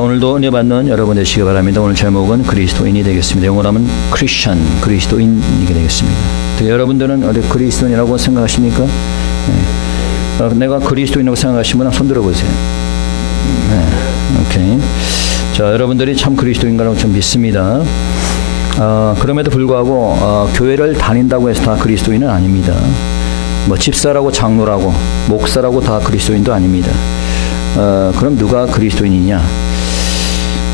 오늘도 은혜 받는 여러분 되시기 바랍니다. 오늘 제목은 그리스도인이 되겠습니다. 영어로 하면 크리스천, 그리스도인이 되겠습니다. 여러분들은 어디 그리스도인이라고 생각하십니까? 네. 내가 그리스도인이라고 생각하시면 손 들어보세요. 네. 오케이. 자, 여러분들이 참 그리스도인가라고 좀 믿습니다. 그럼에도 불구하고 교회를 다닌다고 해서 다 그리스도인은 아닙니다. 뭐 집사라고 장로라고 목사라고 다 그리스도인도 아닙니다. 그럼 누가 그리스도인이냐?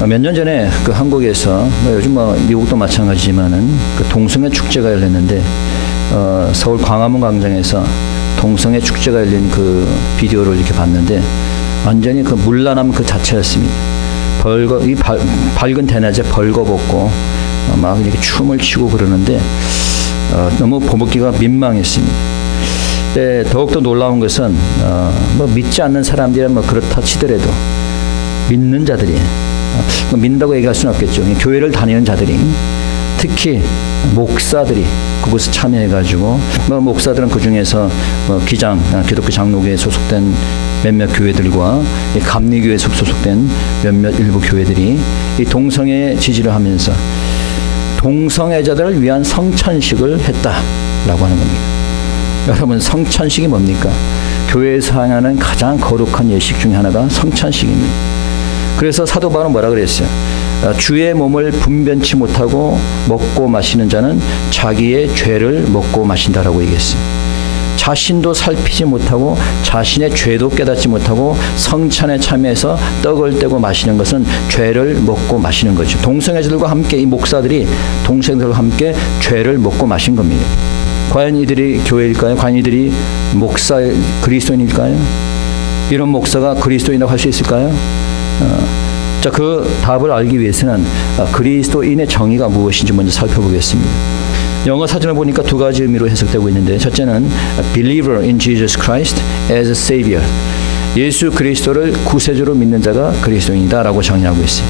몇 년 전에 그 한국에서 요즘 미국도 마찬가지지만은 그 동성애 축제가 열렸는데 서울 광화문 광장에서 동성애 축제가 열린 그 비디오를 이렇게 봤는데 완전히 그 문란함 그 자체였습니다. 밝은 대낮에 벌거벗고 막 이렇게 춤을 추고 그러는데 너무 보기가 민망했습니다. 네, 더욱더 놀라운 것은 믿지 않는 사람들이 그렇다 치더라도 믿는 자들이 믿는다고 얘기할 수는 없겠죠. 교회를 다니는 자들이 특히 목사들이 그곳에 참여해가지고 목사들은 그 중에서 기장 기독교 장로교에 소속된 몇몇 교회들과 감리교에 소속된 몇몇 일부 교회들이 이 동성애 지지를 하면서 동성애자들을 위한 성찬식을 했다라고 하는 겁니다. 여러분, 성찬식이 뭡니까? 교회에서 하는 가장 거룩한 예식 중에 하나가 성찬식입니다. 그래서 사도 바울은 뭐라 그랬어요? 주의 몸을 분변치 못하고 먹고 마시는 자는 자기의 죄를 먹고 마신다라고 얘기했어요. 자신도 살피지 못하고 자신의 죄도 깨닫지 못하고 성찬에 참여해서 떡을 떼고 마시는 것은 죄를 먹고 마시는 거죠. 동성애자들과 함께 이 목사들이 동생들과 함께 죄를 먹고 마신 겁니다. 과연 이들이 교회일까요? 과연 이들이 목사 그리스도인일까요? 이런 목사가 그리스도인이라고 할 수 있을까요? 자, 그 답을 알기 위해서는 그리스도인의 정의가 무엇인지 먼저 살펴보겠습니다. 영어 사전을 보니까 두 가지 의미로 해석되고 있는데, 첫째는 believer in Jesus Christ as a savior, 예수 그리스도를 구세주로 믿는 자가 그리스도인이다라고 정의하고 있어요.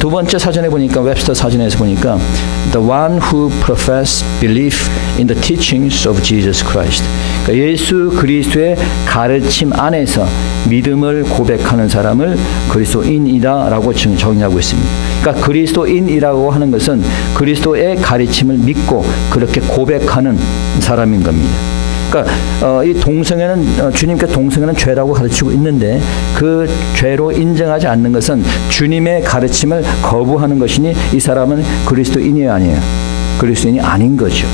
두 번째 사전에 보니까, 웹스터 사전에서 보니까 the one who profess belief in the teachings of Jesus Christ, 그러니까 예수 그리스도의 가르침 안에서 믿음을 고백하는 사람을 그리스도인이다라고 정의하고 있습니다. 그러니까 그리스도인이라고 하는 것은 그리스도의 가르침을 믿고 그렇게 고백하는 사람인 겁니다. 그러니까 이 동성애는 주님께 동성애는 죄라고 가르치고 있는데 그 죄로 인정하지 않는 것은 주님의 가르침을 거부하는 것이니 이 사람은 그리스도인이 아니에요. 그리스도인이 아닌 거죠.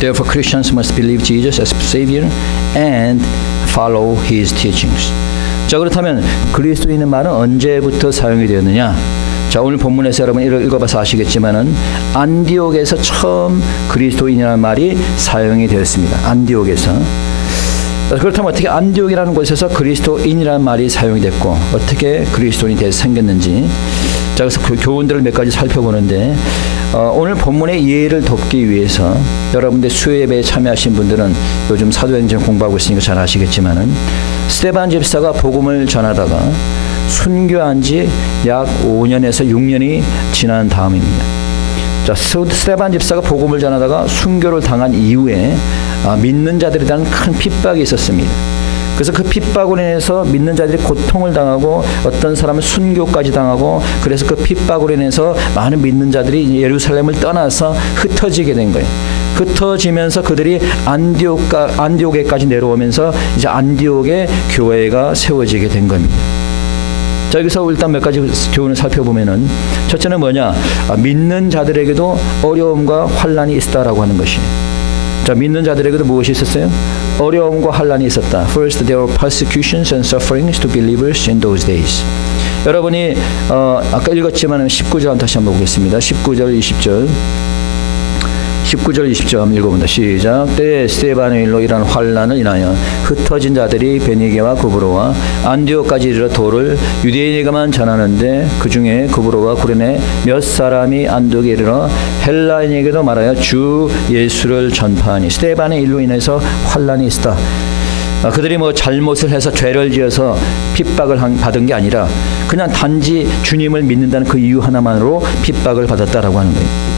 Therefore, Christians must believe Jesus as Savior and follow His teachings. 자, 그렇다면 그리스도인의 말은 언제부터 사용이 되었느냐? 자, 오늘 본문에서 여러분 읽어봐서 아시겠지만은 안디옥에서 처음 그리스도인이라는 말이 사용이 되었습니다. 안디옥에서. 그렇다면 어떻게 안디옥이라는 곳에서 그리스도인이라는 말이 사용이 됐고 어떻게 그리스도인이 생겼는지, 자, 그래서 그 교훈들을 몇 가지 살펴보는데 오늘 본문의 이해를 돕기 위해서 여러분들 수요예배에 참여하신 분들은 요즘 사도행전 공부하고 있으니까 잘 아시겠지만은 스데반 집사가 복음을 전하다가 순교한 지 약 5년에서 6년이 지난 다음입니다. 자, 스데반 집사가 복음을 전하다가 순교를 당한 이후에 믿는 자들에 대한 큰 핍박이 있었습니다. 그래서 그 핍박으로 인해서 믿는 자들이 고통을 당하고 어떤 사람은 순교까지 당하고, 그래서 그 핍박으로 인해서 많은 믿는 자들이 예루살렘을 떠나서 흩어지게 된 거예요. 흩어지면서 그들이 안디옥에까지 내려오면서 이제 안디옥의 교회가 세워지게 된 겁니다. 자, 여기서 일단 몇 가지 교훈을 살펴보면은, 첫째는 뭐냐? 믿는 자들에게도 어려움과 환난이 있다라고 하는 것이에요. 자, 믿는 자들에게도 무엇이 있었어요? 어려움과 환난이 있었다. First, there were persecutions and sufferings to believers in those days. 여러분이 아까 읽었지만 19절 다시 한번 보겠습니다. 19절, 20절. 19절 20절 한번 읽어본다. 시작. 때에 스데반의 일로 일어난 환난을 인하여 흩어진 자들이 베니게와 구브로와 안디옥까지 이르러 도를 유대인에게만 전하는데 그 중에 구브로와 구레네 몇 사람이 안디옥에 이르러 헬라인에게도 말하여 주 예수를 전파하니. 스데반의 일로 인해서 환난이 있었다. 그들이 뭐 잘못을 해서 죄를 지어서 핍박을 받은 게 아니라 그냥 단지 주님을 믿는다는 그 이유 하나만으로 핍박을 받았다라고 하는 거예요.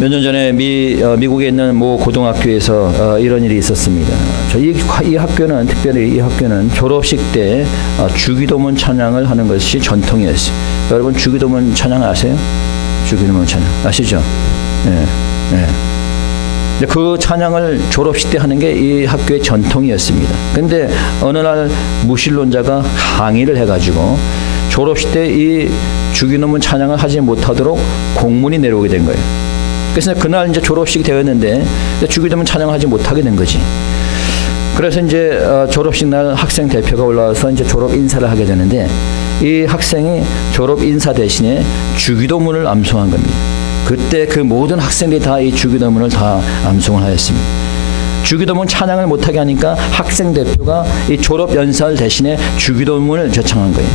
몇 년 전에 미국에 있는 모 고등학교에서 이런 일이 있었습니다. 이 학교는 특별히 이 학교는 졸업식 때 주기도문 찬양을 하는 것이 전통이었어요. 여러분 주기도문 찬양 아세요? 주기도문 찬양 아시죠? 네, 네. 그 찬양을 졸업식 때 하는 게 이 학교의 전통이었습니다. 근데 어느 날 무신론자가 항의를 해가지고 졸업식 때 이 주기도문 찬양을 하지 못하도록 공문이 내려오게 된 거예요. 그래서 그날 이제 졸업식이 되었는데 주기도문 찬양을 하지 못하게 된 거지. 그래서 이제 졸업식 날 학생 대표가 올라와서 이제 졸업 인사를 하게 되는데 이 학생이 졸업 인사 대신에 주기도문을 암송한 겁니다. 그때 그 모든 학생들이 다 이 주기도문을 다 암송을 하였습니다. 주기도문 찬양을 못하게 하니까 학생 대표가 이 졸업 연설 대신에 주기도문을 제청한 거예요.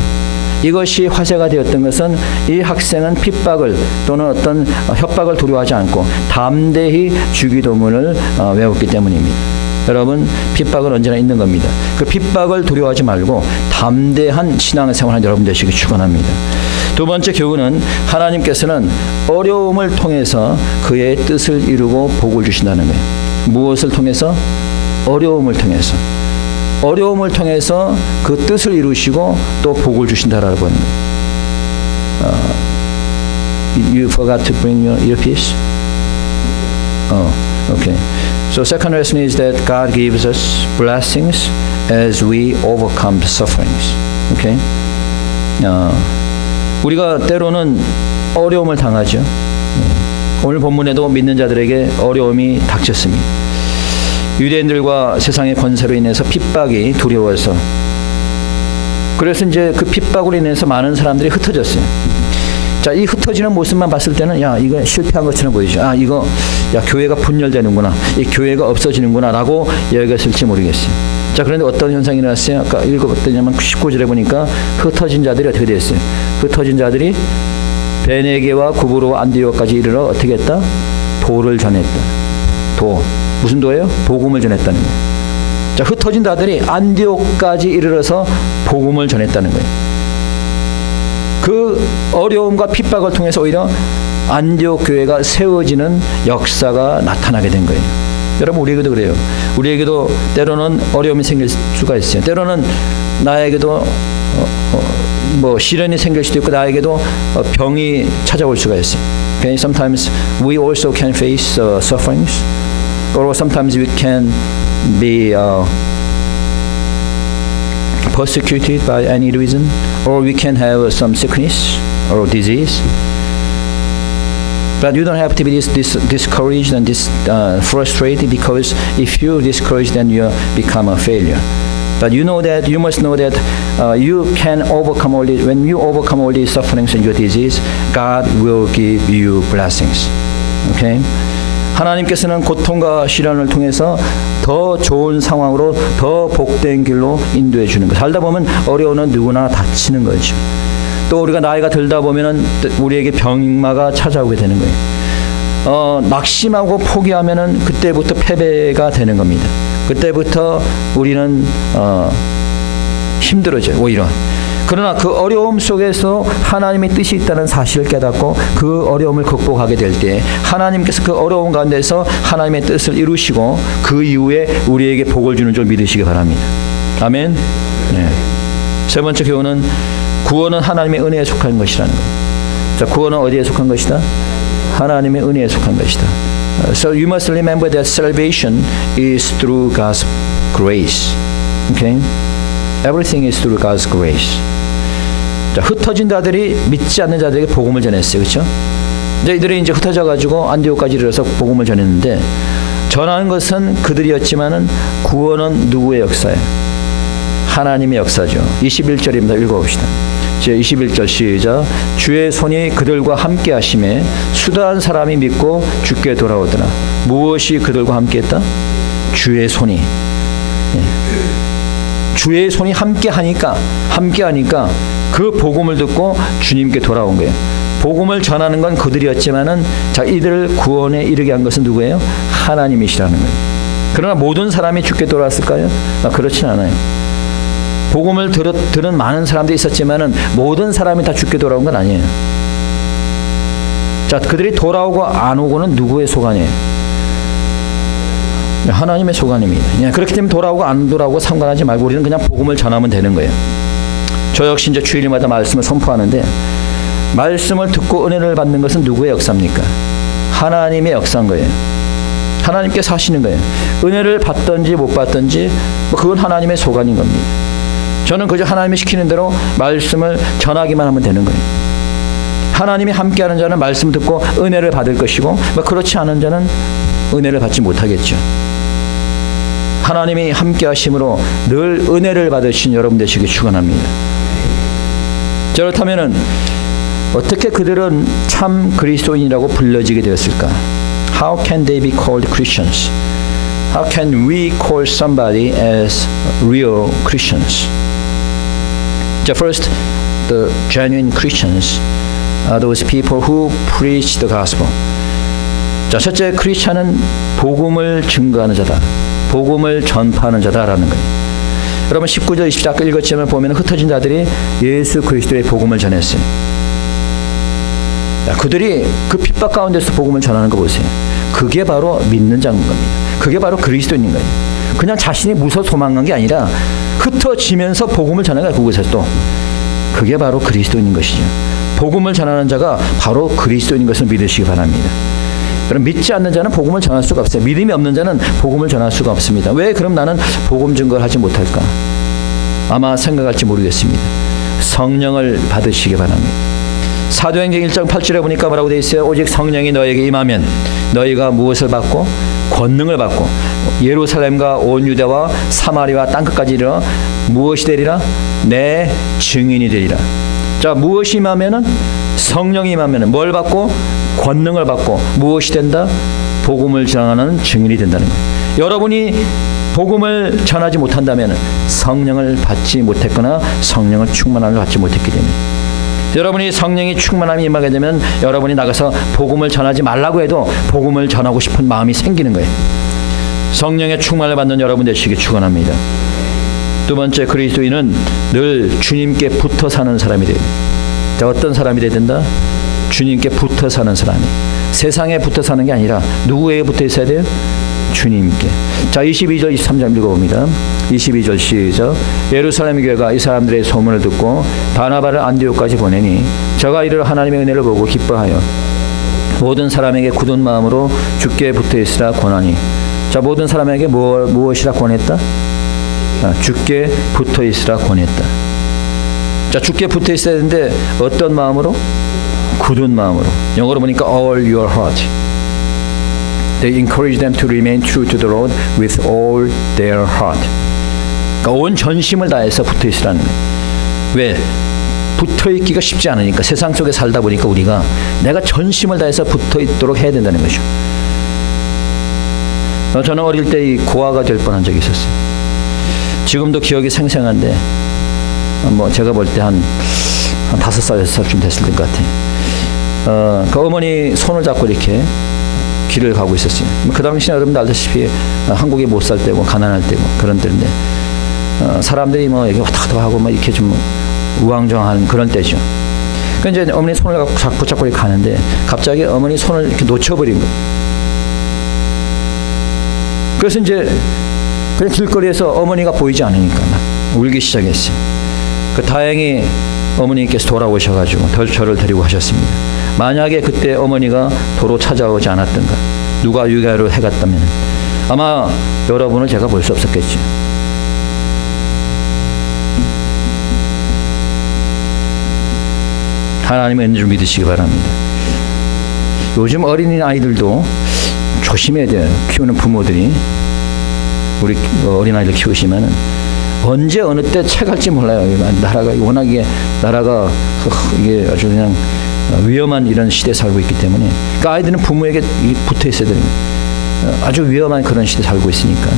이것이 화제가 되었던 것은 이 학생은 핍박을 또는 어떤 협박을 두려워하지 않고 담대히 주기도문을 외웠기 때문입니다. 여러분 핍박은 언제나 있는 겁니다. 그 핍박을 두려워하지 말고 담대한 신앙생활을 여러분 되시기 축원합니다. 두 번째 교훈은 하나님께서는 어려움을 통해서 그의 뜻을 이루고 복을 주신다는 거예요. 무엇을 통해서? 어려움을 통해서. 어려움을 통해서 그 뜻을 이루시고 또 복을 주신다라고 하는 거예요. You forgot to bring your earpiece? Oh, okay. So second lesson is that God gives us blessings as we overcome the sufferings. Okay? 우리가 때로는 어려움을 당하죠. 오늘 본문에도 믿는 자들에게 어려움이 닥쳤습니다. 유대인들과 세상의 권세로 인해서 핍박이 두려워서 그래서 이제 그 핍박으로 인해서 많은 사람들이 흩어졌어요. 자, 이 흩어지는 모습만 봤을 때는 야 이거 실패한 것처럼 보이죠. 아 이거 야 교회가 분열되는구나, 이 교회가 없어지는구나라고 여겼을지 모르겠어요. 자 그런데 어떤 현상이 일어났어요? 아까 읽어봤더니만 19절에 보니까 흩어진 자들이 어떻게 됐어요? 흩어진 자들이 베네게와 구브로와 안디옥까지 이르러 어떻게 했다? 도를 전했다. 도 무슨 도예요? 복음을 전했다는 거예요. 자 흩어진 자들이 안디옥까지 이르러서 복음을 전했다는 거예요. 그 어려움과 핍박을 통해서 오히려 안디옥 교회가 세워지는 역사가 나타나게 된 거예요. 여러분 우리에게도 그래요. 우리에게도 때로는 어려움이 생길 수가 있어요. 때로는 나에게도 뭐 시련이 생길 수도 있고 나에게도 병이 찾아올 수가 있어요. Okay? Sometimes we also can face sufferings, or sometimes we can be persecuted by any reason, or we can have some sickness or disease. But you don't have to be discouraged and frustrated, because if you discouraged, then you become a failure. But you must know that you can overcome all this. When you overcome all these sufferings and your disease, God will give you blessings. Okay? 하나님께서는 고통과 시련을 통해서 더 좋은 상황으로 더 복된 길로 인도해 주는 것. 살다 보면 어려움은 누구나 닥치는 거죠. 또 우리가 나이가 들다 보면은 우리에게 병마가 찾아오게 되는 거예요. 낙심하고 포기하면은 그때부터 패배가 되는 겁니다. 그때부터 우리는 힘들어져요. 오히려. 그러나 그 어려움 속에서 하나님의 뜻이 있다는 사실을 깨닫고 그 어려움을 극복하게 될 때 하나님께서 그 어려움 가운데서 하나님의 뜻을 이루시고 그 이후에 우리에게 복을 주는 줄 믿으시기 바랍니다. 아멘. 네. 세 번째 교훈은 구원은 하나님의 은혜에 속한 것이라는 거예요. 자, 구원은 어디에 속한 것이다? 하나님의 은혜에 속한 것이다. So you must remember that salvation is through God's grace. Okay? Everything is through God's grace. 자, 흩어진 자들이 믿지 않는 자들에게 복음을 전했어요. 그렇죠? 이들이 이제 흩어져 가지고 안디옥까지 이르러서 복음을 전했는데 전하는 것은 그들이었지만은 구원은 누구의 역사예요? 하나님의 역사죠. 21절입니다. 읽어봅시다. 제 21절 시작. 주의 손이 그들과 함께 하심에 수다한 사람이 믿고 주께 돌아오더라. 무엇이 그들과 함께 했다? 주의 손이. 예. 주의 손이 함께 하니까 그 복음을 듣고 주님께 돌아온 거예요. 복음을 전하는 건 그들이었지만은 자, 이들을 구원에 이르게 한 것은 누구예요? 하나님이시라는 거예요. 그러나 모든 사람이 주께 돌아왔을까요? 그렇진 않아요. 복음을 들은 많은 사람들이 있었지만은 모든 사람이 다 주께 돌아온 건 아니에요. 자, 그들이 돌아오고 안 오고는 누구의 소관이에요? 하나님의 소관입니다. 그렇기 때문에 돌아오고 안 돌아오고 상관하지 말고 우리는 그냥 복음을 전하면 되는 거예요. 저 역시 이제 주일마다 말씀을 선포하는데, 말씀을 듣고 은혜를 받는 것은 누구의 역사입니까? 하나님의 역사인 거예요. 하나님께서 하시는 거예요. 은혜를 받든지 못 받든지 그건 하나님의 소관인 겁니다. 저는 그저 하나님이 시키는 대로 말씀을 전하기만 하면 되는 거예요. 하나님이 함께하는 자는 말씀 듣고 은혜를 받을 것이고, 그렇지 않은 자는 은혜를 받지 못하겠죠. 하나님이 함께하심으로 늘 은혜를 받으신 여러분 되시기 축원합니다. 자, 그렇다면은 어떻게 그들은 참 그리스도인이라고 불려지게 되었을까? How can they be called Christians? How can we call somebody as real Christians? So first, the genuine Christians are those people who preach the gospel. 자, 첫째, 크리스찬은 복음을 증거하는 자다. 복음을 전파하는 자다라는 거예요. 여러분 19절 20절 읽었지만 보면 흩어진 자들이 예수 그리스도의 복음을 전했어요. 자, 그들이 그 핍박 가운데서 복음을 전하는 거 보세요. 그게 바로 믿는 자인 겁니다. 그게 바로 그리스도인인 거예요. 그냥 자신이 무서워 도망간 게 아니라 흩어지면서 복음을 전하는 거예요. 그곳에서 또 그게 바로 그리스도인인 것이죠. 복음을 전하는 자가 바로 그리스도인인 것을 믿으시기 바랍니다. 그럼 믿지 않는 자는 복음을 전할 수가 없어요. 믿음이 없는 자는 복음을 전할 수가 없습니다. 왜 그럼 나는 복음 증거를 하지 못할까? 아마 생각할지 모르겠습니다. 성령을 받으시기 바랍니다. 사도행전 1장 8절에 보니까 뭐라고 되어 있어요? 오직 성령이 너에게 임하면 너희가 무엇을 받고? 권능을 받고 예루살렘과 온 유대와 사마리아 땅끝까지 이르러 무엇이 되리라? 내 증인이 되리라. 자, 무엇이 임하면은? 성령이 임하면은 뭘 받고? 권능을 받고 무엇이 된다? 복음을 전하는 증인이 된다는 거예요. 여러분이 복음을 전하지 못한다면 성령을 받지 못했거나 성령을 충만함을 받지 못했기 때문에, 여러분이 성령이 충만함이 임하게 되면 여러분이 나가서 복음을 전하지 말라고 해도 복음을 전하고 싶은 마음이 생기는 거예요. 성령의 충만을 받는 여러분 되시기 축원합니다. 두 번째, 그리스도인은 늘 주님께 붙어 사는 사람이 돼요. 자, 어떤 사람이 돼야 된다? 주님께 붙어 사는 사람이. 세상에 붙어 사는 게 아니라 누구에게 붙어 있어야 돼요? 주님께. 자, 22절 23절 읽어봅니다. 22절 시작. 예루살렘 교회가 이 사람들의 소문을 듣고 바나바를 안디옥까지 보내니 저가 이를 하나님의 은혜를 보고 기뻐하여 모든 사람에게 굳은 마음으로 주께 붙어 있으라 권하니. 자, 모든 사람에게 무엇이라 권했다? 주께 붙어 있으라 권했다. 자, 주께 붙어 있어야 되는데 어떤 마음으로? 굳은 마음으로. 영어로 보니까 all your heart. They encourage them to remain true to the Lord with all their heart. 그러니까 온 전심을 다해서 붙어 있으라는 거예요. 왜? 붙어 있기가 쉽지 않으니까. 세상 속에 살다 보니까 우리가 내가 전심을 다해서 붙어 있도록 해야 된다는 거죠. 저는 어릴 때 이 고아가 될 뻔한 적이 있었어요. 지금도 기억이 생생한데 제가 볼 때 한 5살, 6살쯤 됐을 것 같아요. 그 어머니 손을 잡고 이렇게 길을 가고 있었어요. 그 당시에 여러분들 알다시피 한국에 못 살 때고 가난할 때고 그런 때인데 사람들이 이렇게 왔다 갔다 하고 이렇게 좀 우왕좌왕하는 그런 때죠. 그러니까 이제 어머니 손을 붙잡고 이렇게 가는데 갑자기 어머니 손을 이렇게 놓쳐버린 거예요. 그래서 이제 그냥 길거리에서 어머니가 보이지 않으니까 막 울기 시작했어요. 다행히 어머니께서 돌아오셔가지고 저를 데리고 가셨습니다. 만약에 그때 어머니가 도로 찾아오지 않았던가, 누가 육아로 해갔다면 아마 여러분을 제가 볼 수 없었겠죠. 하나님의 은혜를 믿으시기 바랍니다. 요즘 어린이 아이들도 조심해야 돼요. 키우는 부모들이. 우리 어린아이들 키우시면 언제 어느 때 채갈지 몰라요. 나라가 워낙에 나라가 이게 아주 그냥 위험한 이런 시대에 살고 있기 때문에 그러니까 아이들은 부모에게 붙어 있어야 됩니다. 아주 위험한 그런 시대에 살고 있으니까.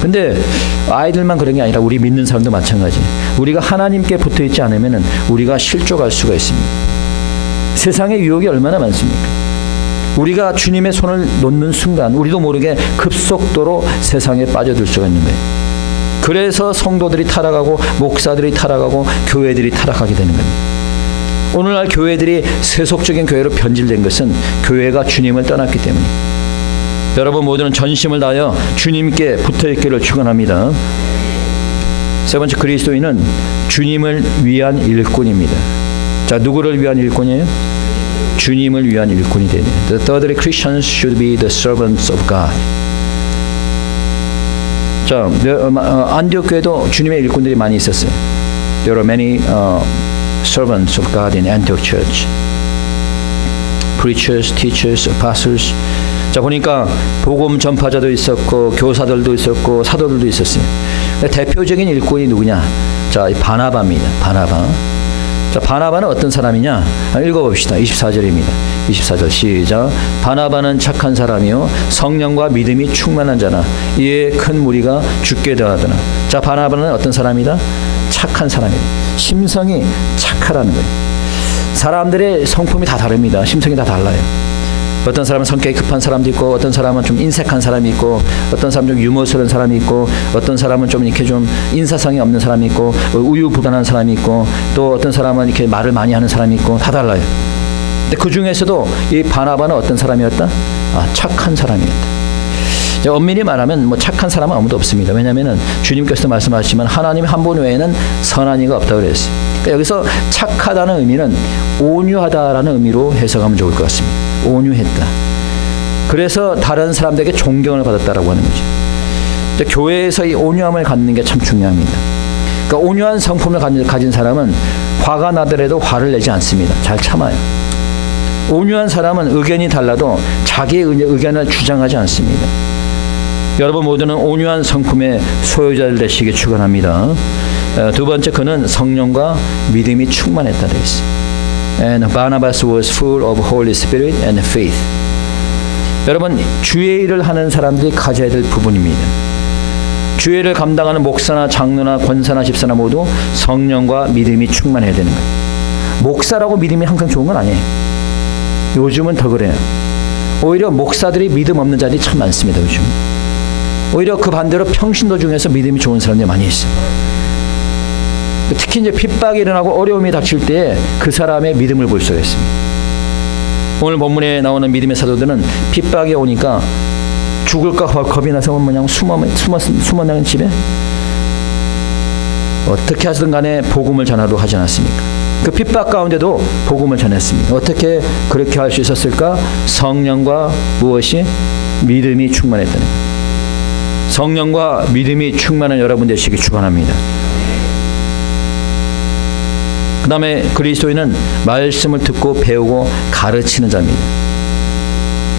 근데 아이들만 그런 게 아니라 우리 믿는 사람도 마찬가지. 우리가 하나님께 붙어 있지 않으면 우리가 실족할 수가 있습니다. 세상의 유혹이 얼마나 많습니까? 우리가 주님의 손을 놓는 순간 우리도 모르게 급속도로 세상에 빠져들 수가 있는 거예요. 그래서 성도들이 타락하고 목사들이 타락하고 교회들이 타락하게 되는 겁니다. 오늘날 교회들이 세속적인 교회로 변질된 것은 교회가 주님을 떠났기 때문입니다. 여러분 모두는 전심을 다하여 주님께 붙어있기를 축원합니다. 세 번째, 그리스도인은 주님을 위한 일꾼입니다. 자, 누구를 위한 일꾼이에요? 주님을 위한 일꾼이 되는. The thirdly, Christians should be the servants of God. 자, 안디옥 교회도 주님의 일꾼들이 많이 있었어요. There are many servants of God in Antioch Church. Preachers, teachers, apostles. 자, 보니까 복음 전파자도 있었고 교사들도 있었고 사도들도 있었어요. 대표적인 일꾼이 누구냐? 자, 바나바입니다. 바나바. 자, 바나바는 어떤 사람이냐? 읽어봅시다. 24절입니다. 24절 시작. 바나바는 착한 사람이요 성령과 믿음이 충만한 자나 이에 큰 무리가 죽게 되하더라. 자, 바나바는 어떤 사람이다? 착한 사람이다. 심성이 착하라는 거예요. 사람들의 성품이 다 다릅니다. 심성이 다 달라요. 어떤 사람은 성격이 급한 사람도 있고, 어떤 사람은 좀 인색한 사람이 있고, 어떤 사람은 좀 유머스러운 사람이 있고, 어떤 사람은 좀 이렇게 좀 인사성이 없는 사람이 있고, 우유부단한 사람이 있고, 또 어떤 사람은 이렇게 말을 많이 하는 사람이 있고, 다 달라요. 근데 그 중에서도 이 바나바는 어떤 사람이었다? 착한 사람이었다. 엄밀히 말하면 뭐 착한 사람은 아무도 없습니다. 왜냐하면 주님께서도 말씀하시지만 하나님 한 분 외에는 선한 이가 없다고 그랬어요. 그러니까 여기서 착하다는 의미는 온유하다라는 의미로 해석하면 좋을 것 같습니다. 온유했다. 그래서 다른 사람들에게 존경을 받았다라고 하는 거죠. 교회에서 이 온유함을 갖는 게 참 중요합니다. 그러니까 온유한 성품을 가진 사람은 화가 나더라도 화를 내지 않습니다. 잘 참아요. 온유한 사람은 의견이 달라도 자기의 의견을 주장하지 않습니다. 여러분 모두는 온유한 성품의 소유자들 되시기 축원합니다. 두 번째, 그는 성령과 믿음이 충만했다 되어 있습니다. And Barnabas was full of Holy Spirit and faith. 여러분, 주의 일을 하는 사람들이 가져야 될 부분입니다. 주의 일을 감당하는 목사나 장로나 권사나 집사나 모두 성령과 믿음이 충만해야 되는 거예요. 목사라고 믿음이 항상 좋은 건 아니에요. 요즘은 더 그래요. 오히려 목사들이 믿음 없는 자들이 참 많습니다. 요즘. 오히려 그 반대로 평신도 중에서 믿음이 좋은 사람들이 많이 있어요. 특히 이제 핍박이 일어나고 어려움이 닥칠 때 그 사람의 믿음을 볼 수가 있습니다. 오늘 본문에 나오는 믿음의 사도들은 핍박이 오니까 죽을까 겁이 나서 뭐냐 숨어나는 집에 어떻게 하든 간에 복음을 전하러 하지 않았습니까? 그 핍박 가운데도 복음을 전했습니다. 어떻게 그렇게 할 수 있었을까? 성령과 무엇이? 믿음이 충만했다는 거예요. 성령과 믿음이 충만한 여러분 되시기 축원합니다. 그 다음에 그리스도인은 말씀을 듣고 배우고 가르치는 자입니다.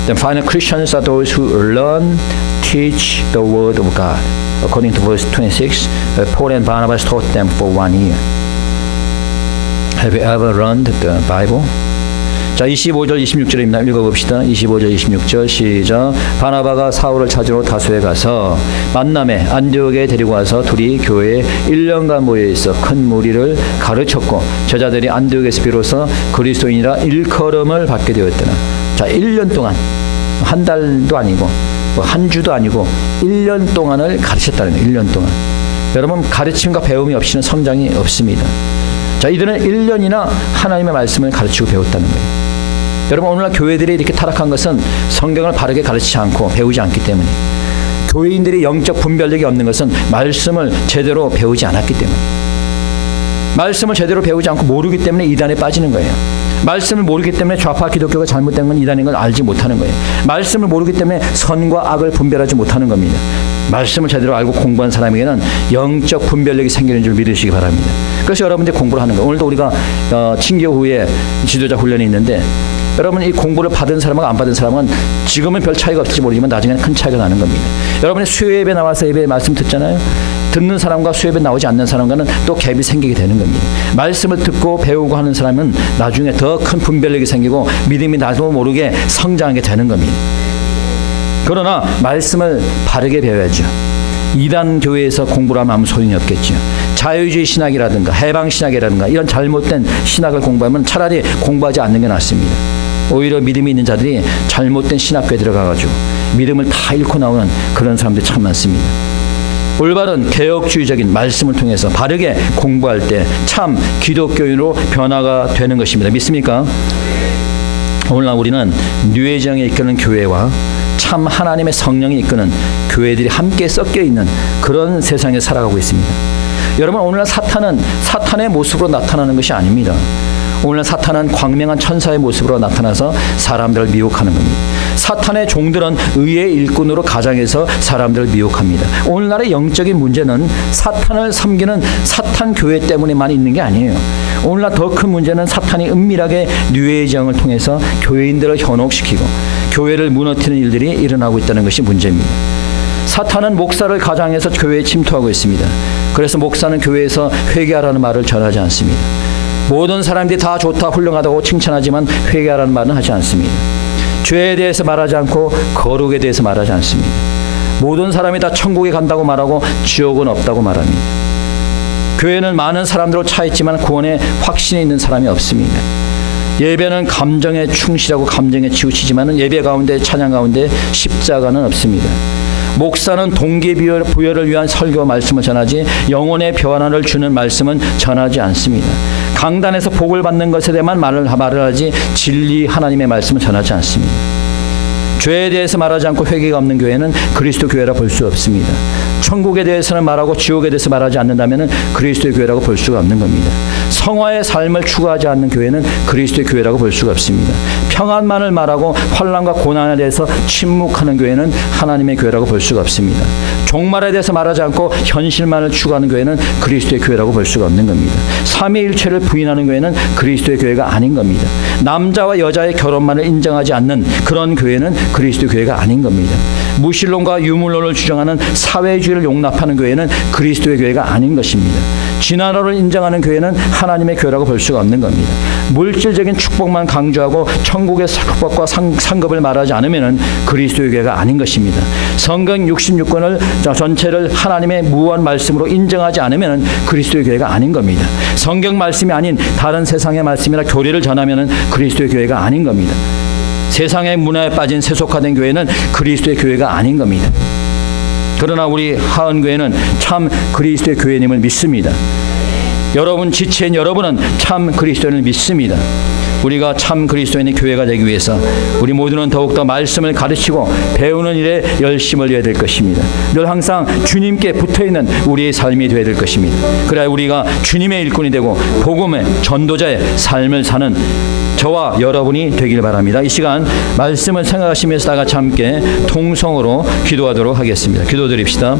Then final Christians are those who learn, teach the word of God. According to verse 26, Paul and Barnabas taught them for 1 year. Have you ever learned the Bible? 자, 25절 26절입니다. 읽어봅시다. 25절 26절 시작. 바나바가 사울을 찾으러 다소에 가서 만남에 안디옥에 데리고 와서 둘이 교회에 1년간 모여있어 큰 무리를 가르쳤고 제자들이 안디옥에서 비로소 그리스도인이라 일컬음을 받게 되었더라. 자, 1년 동안 한 달도 아니고 한 주도 아니고 1년 동안을 가르쳤다는 거예요. 1년 동안. 여러분, 가르침과 배움이 없이는 성장이 없습니다. 자, 이들은 1년이나 하나님의 말씀을 가르치고 배웠다는 거예요. 여러분, 오늘날 교회들이 이렇게 타락한 것은 성경을 바르게 가르치지 않고 배우지 않기 때문에, 교회인들이 영적 분별력이 없는 것은 말씀을 제대로 배우지 않았기 때문에, 말씀을 제대로 배우지 않고 모르기 때문에 이단에 빠지는 거예요. 말씀을 모르기 때문에 좌파 기독교가 잘못된 건 이단인 걸 알지 못하는 거예요. 말씀을 모르기 때문에 선과 악을 분별하지 못하는 겁니다. 말씀을 제대로 알고 공부한 사람에게는 영적 분별력이 생기는 줄 믿으시기 바랍니다. 그래서 여러분들이 공부를 하는 거예요. 오늘도 우리가 징계 후에 지도자 훈련이 있는데, 여러분, 이 공부를 받은 사람과 안 받은 사람은 지금은 별 차이가 없을지 모르지만 나중에는 큰 차이가 나는 겁니다. 여러분이 수요예배 나와서 예배 말씀 듣잖아요. 듣는 사람과 수요예배 나오지 않는 사람과는 또 갭이 생기게 되는 겁니다. 말씀을 듣고 배우고 하는 사람은 나중에 더 큰 분별력이 생기고 믿음이 나도 모르게 성장하게 되는 겁니다. 그러나 말씀을 바르게 배워야죠. 이단 교회에서 공부를 하면 아무 소용이 없겠죠. 자유주의 신학이라든가 해방 신학이라든가 이런 잘못된 신학을 공부하면 차라리 공부하지 않는 게 낫습니다. 오히려 믿음이 있는 자들이 잘못된 신학교에 들어가가지고 믿음을 다 잃고 나오는 그런 사람들이 참 많습니다. 올바른 개혁주의적인 말씀을 통해서 바르게 공부할 때 참 기독교인으로 변화가 되는 것입니다. 믿습니까? 오늘날 우리는 뉴에이정에 이끄는 교회와 참 하나님의 성령이 이끄는 교회들이 함께 섞여 있는 그런 세상에 살아가고 있습니다. 여러분, 오늘날 사탄은 사탄의 모습으로 나타나는 것이 아닙니다. 오늘날 사탄은 광명한 천사의 모습으로 나타나서 사람들을 미혹하는 겁니다. 사탄의 종들은 의의 일꾼으로 가장해서 사람들을 미혹합니다. 오늘날의 영적인 문제는 사탄을 섬기는 사탄 교회 때문에만 있는 게 아니에요. 오늘날 더 큰 문제는 사탄이 은밀하게 뉴에이정을 통해서 교회인들을 현혹시키고 교회를 무너뜨리는 일들이 일어나고 있다는 것이 문제입니다. 사탄은 목사를 가장해서 교회에 침투하고 있습니다. 그래서 목사는 교회에서 회개하라는 말을 전하지 않습니다. 모든 사람들이 다 좋다 훌륭하다고 칭찬하지만 회개하라는 말은 하지 않습니다. 죄에 대해서 말하지 않고 거룩에 대해서 말하지 않습니다. 모든 사람이 다 천국에 간다고 말하고 지옥은 없다고 말합니다. 교회는 많은 사람들로 차 있지만 구원에 확신이 있는 사람이 없습니다. 예배는 감정에 충실하고 감정에 치우치지만 예배 가운데 찬양 가운데 십자가는 없습니다. 목사는 동기부여를 위한 설교 말씀을 전하지 영혼의 변화를 주는 말씀은 전하지 않습니다. 강단에서 복을 받는 것에 대해만 말을 하지 진리 하나님의 말씀을 전하지 않습니다. 죄에 대해서 말하지 않고 회개가 없는 교회는 그리스도 교회라 볼 수 없습니다. 천국에 대해서는 말하고 지옥에 대해서 말하지 않는다면 그리스도의 교회라고 볼 수가 없는 겁니다. 성화의 삶을 추구하지 않는 교회는 그리스도의 교회라고 볼 수가 없습니다. 평안만을 말하고 환난과 고난에 대해서 침묵하는 교회는 하나님의 교회라고 볼 수가 없습니다. 종말에 대해서 말하지 않고 현실만을 추구하는 교회는 그리스도의 교회라고 볼 수가 없는 겁니다. 삼위일체를 부인하는 교회는 그리스도의 교회가 아닌 겁니다. 남자와 여자의 결혼만을 인정하지 않는 그런 교회는 그리스도의 교회가 아닌 겁니다. 무신론과 유물론을 주장하는 사회주의를 용납하는 교회는 그리스도의 교회가 아닌 것입니다. 진화론을 인정하는 교회는 하나님의 교회라고 볼 수가 없는 겁니다. 물질적인 축복만 강조하고 천국의 축복과 상급을 말하지 않으면 그리스도의 교회가 아닌 것입니다. 성경 66권을 전체를 하나님의 무한 말씀으로 인정하지 않으면 그리스도의 교회가 아닌 겁니다. 성경 말씀이 아닌 다른 세상의 말씀이나 교리를 전하면 그리스도의 교회가 아닌 겁니다. 세상의 문화에 빠진 세속화된 교회는 그리스도의 교회가 아닌 겁니다. 그러나 우리 하은교회는 참 그리스도의 교회님을 믿습니다. 여러분 지체인 여러분은 참 그리스도인을 믿습니다. 우리가 참 그리스도인의 교회가 되기 위해서 우리 모두는 더욱더 말씀을 가르치고 배우는 일에 열심을 내야 될 것입니다. 늘 항상 주님께 붙어있는 우리의 삶이 되어야 될 것입니다. 그래야 우리가 주님의 일꾼이 되고 복음의 전도자의 삶을 사는 저와 여러분이 되길 바랍니다. 이 시간 말씀을 생각하시면서 다 같이 함께 통성으로 기도하도록 하겠습니다. 기도드립시다.